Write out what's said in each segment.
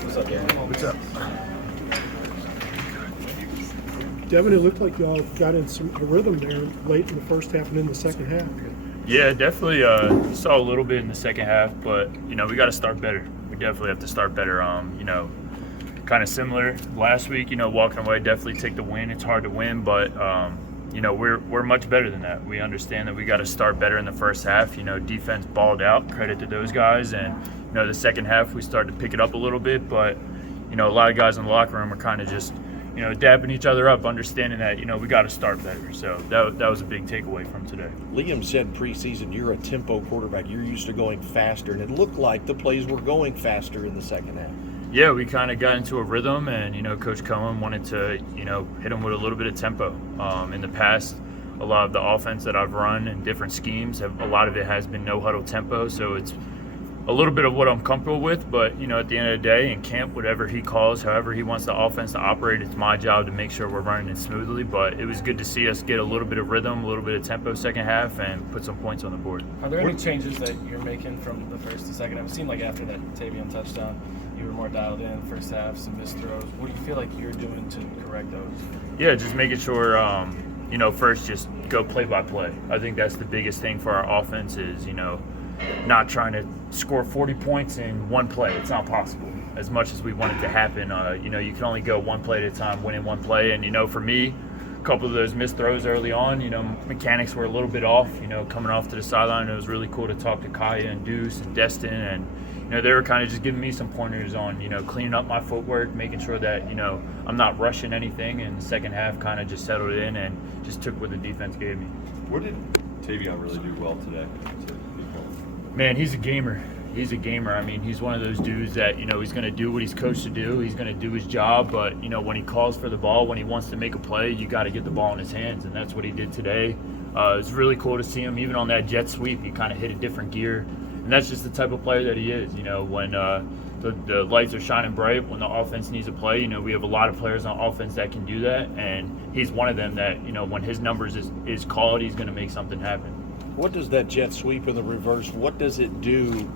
What's up, Devin? What's up? Devin, it looked like y'all got in a rhythm there late in the first half and in the second half. Yeah, definitely saw a little bit in the second half, but, we got to start better. We definitely have to start better. Kind of similar last week, walking away, definitely take the win. It's hard to win, but, we're much better than that. We understand that we got to start better in the first half. Defense balled out, credit to those guys. And, the second half we started to pick it up a little bit, but, a lot of guys in the locker room are kind of just, dapping each other up, understanding that, we got to start better. So that was a big takeaway from today. Liam said preseason you're a tempo quarterback. You're used to going faster, and it looked like the plays were going faster in the second half. Yeah, we kind of got into a rhythm, and, Coach Cohen wanted to, hit them with a little bit of tempo. In the past, a lot of the offense that I've run in different schemes, a lot of it has been no-huddle tempo, so it's a little bit of what I'm comfortable with, but, at the end of the day, in camp, whatever he calls, however he wants the offense to operate, it's my job to make sure we're running it smoothly. But it was good to see us get a little bit of rhythm, a little bit of tempo second half, and put some points on the board. Are there any changes that you're making from the first to second half? It seemed like after that Tavion touchdown, you were more dialed in, first half, some missed throws. What do you feel like you're doing to correct those? Yeah, just making sure, first just go play by play. I think that's the biggest thing for our offense is, not trying to score 40 points in one play. It's not possible. As much as we want it to happen, you can only go one play at a time, winning one play. And, for me, a couple of those missed throws early on, mechanics were a little bit off, coming off to the sideline. It was really cool to talk to Kaya and Deuce and Destin. And, they were kind of just giving me some pointers on, cleaning up my footwork, making sure that, I'm not rushing anything. And the second half kind of just settled in and just took what the defense gave me. What did Tavion really do well today? Man, he's a gamer. He's a gamer. I mean, he's one of those dudes that, he's going to do what he's coached to do. He's going to do his job. But, when he calls for the ball, when he wants to make a play, you got to get the ball in his hands. And that's what he did today. It's really cool to see him. Even on that jet sweep, he kind of hit a different gear. And that's just the type of player that he is. When the lights are shining bright, when the offense needs a play, we have a lot of players on offense that can do that. And he's one of them that, when his numbers is called, he's going to make something happen. What does that jet sweep in the reverse, what does it do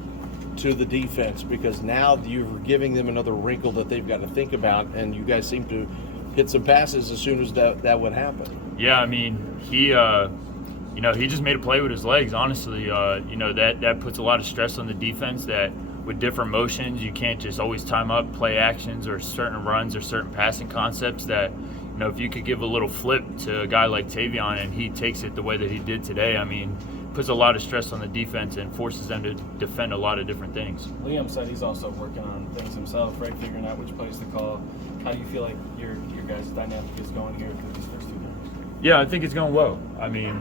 to the defense? Because now you're giving them another wrinkle that they've got to think about, and you guys seem to hit some passes as soon as that would happen. Yeah, I mean, he just made a play with his legs, honestly. That puts a lot of stress on the defense that with different motions, you can't just always time up play actions or certain runs or certain passing concepts that, if you could give a little flip to a guy like Tavion and he takes it the way that he did today, I mean, puts a lot of stress on the defense and forces them to defend a lot of different things. Liam said he's also working on things himself, right? Figuring out which plays to call. How do you feel like your guys' dynamic is going here through these first 2 games? Yeah, I think it's going well. I mean,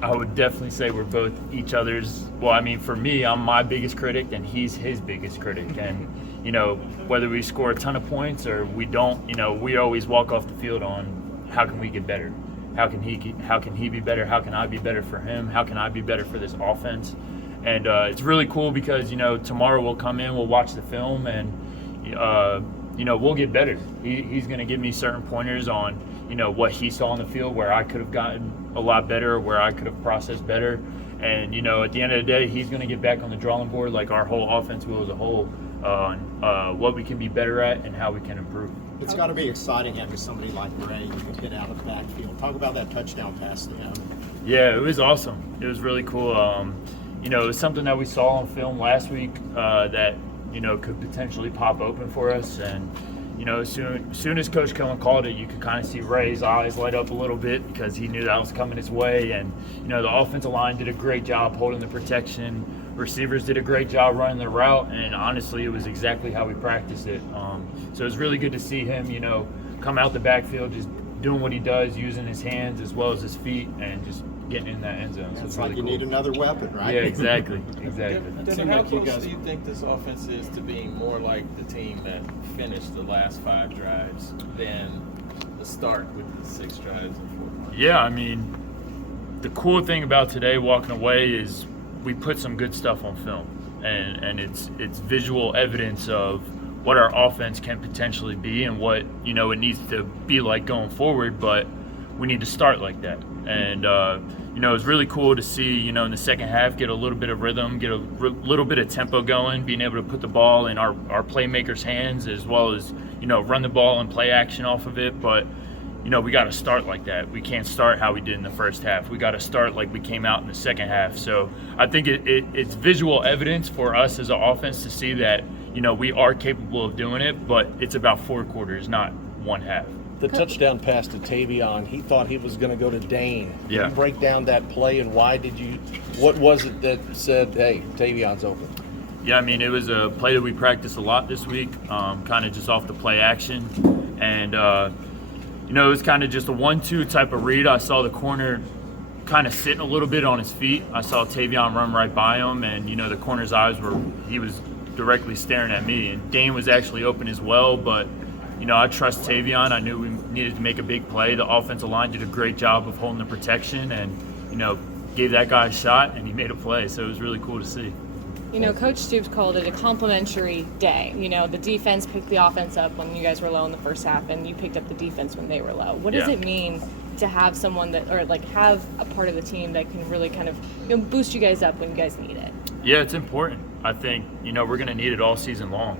I would definitely say we're both each other's. Well, I mean, for me, I'm my biggest critic and he's his biggest critic. And, whether we score a ton of points or we don't, we always walk off the field on how can we get better? How can he be better? How can I be better for him? How can I be better for this offense? And it's really cool because, tomorrow we'll come in, we'll watch the film, and, we'll get better. He's going to give me certain pointers on, what he saw on the field, where I could have gotten a lot better, where I could have processed better. And, at the end of the day, he's going to get back on the drawing board like our whole offense will as a whole on what we can be better at and how we can improve. It's got to be exciting having somebody like Ray who can hit out of the backfield. Talk about that touchdown pass to him. Yeah, it was awesome. It was really cool. It was something that we saw on film last week that, could potentially pop open for us. And, as soon as Coach Cohen called it, you could kind of see Ray's eyes light up a little bit because he knew that was coming his way. And, the offensive line did a great job holding the protection. Receivers did a great job running the route, and honestly, it was exactly how we practiced it. So it was really good to see him, come out the backfield, just doing what he does, using his hands as well as his feet, and just getting in that end zone. So it's really like you cool. need another weapon, right? Yeah, exactly. Devin, how close do you think this offense is to being more like the team that finished the last 5 drives than the start with the 6 drives and 4 punts? Yeah, I mean, the cool thing about today walking away is we put some good stuff on film, and it's visual evidence of what our offense can potentially be and what it needs to be like going forward. But we need to start like that. And you know, it was really cool to see, you know, in the second half get a little bit of rhythm, get a little bit of tempo going, being able to put the ball in our playmakers' hands, as well as, you know, run the ball and play action off of it. But you know, we got to start like that. We can't start how we did in the first half. We got to start like we came out in the second half. So I think it's visual evidence for us as an offense to see that, you know, we are capable of doing it, but it's about 4 quarters, not one half. The touchdown pass to Tavion, he thought he was going to go to Dane. Can Yeah. you break down that play, and what was it that said, hey, Tavion's open? Yeah, I mean, it was a play that we practiced a lot this week, kind of just off the play action. And, you know, it was kind of just a 1-2 type of read. I saw the corner kind of sitting a little bit on his feet. I saw Tavion run right by him, and, you know, the corner's eyes he was directly staring at me. And Dane was actually open as well, but, you know, I trust Tavion. I knew we needed to make a big play. The offensive line did a great job of holding the protection and, you know, gave that guy a shot, and he made a play. So it was really cool to see. You know, Coach Stoops called it a complimentary day. You know, the defense picked the offense up when you guys were low in the first half, and you picked up the defense when they were low. What does Yeah. it mean to have someone that, or like have a part of the team that can really kind of, you know, boost you guys up when you guys need it? Yeah, it's important. I think, you know, we're going to need it all season long.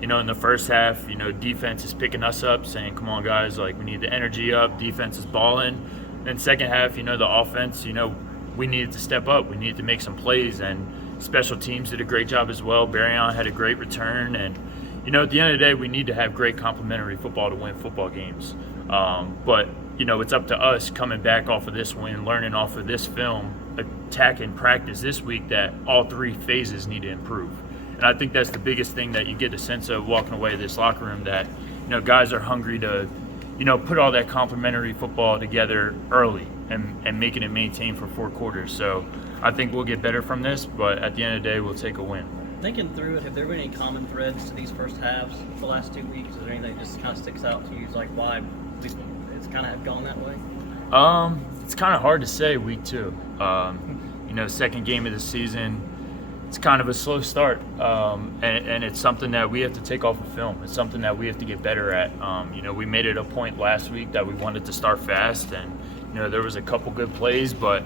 You know, in the first half, you know, defense is picking us up, saying, come on, guys, like, we need the energy up. Defense is balling. Then second half, you know, the offense, you know, we needed to step up. We needed to make some plays, and special teams did a great job as well. Barryon had a great return. And, you know, at the end of the day, we need to have great complementary football to win football games. But, you know, it's up to us coming back off of this win, learning off of this film, attacking practice this week that all 3 phases need to improve. And I think that's the biggest thing that you get a sense of walking away to this locker room, that, you know, guys are hungry to, you know, put all that complementary football together early and making it maintain for 4 quarters. So I think we'll get better from this, but at the end of the day, we'll take a win. Thinking through it, have there been any common threads to these first halves the last 2 weeks? Is there anything that just kind of sticks out to you, like why it's kind of gone that way? It's kind of hard to say week 2. You know, second game of the season, it's kind of a slow start, and it's something that we have to take off of film. It's something that we have to get better at. You know, we made it a point last week that we wanted to start fast, and, you know, there was a couple good plays, but,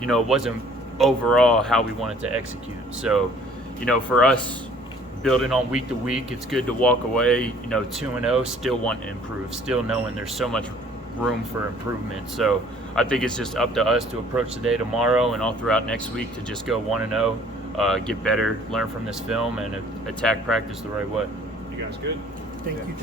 you know, it wasn't overall how we wanted to execute. So, you know, for us, building on week to week, it's good to walk away, you know, 2-0, still wanting to improve, still knowing there's so much room for improvement. So I think it's just up to us to approach the day tomorrow and all throughout next week to just go 1-0. Get better, learn from this film, and attack practice the right way. You guys good? Thank you.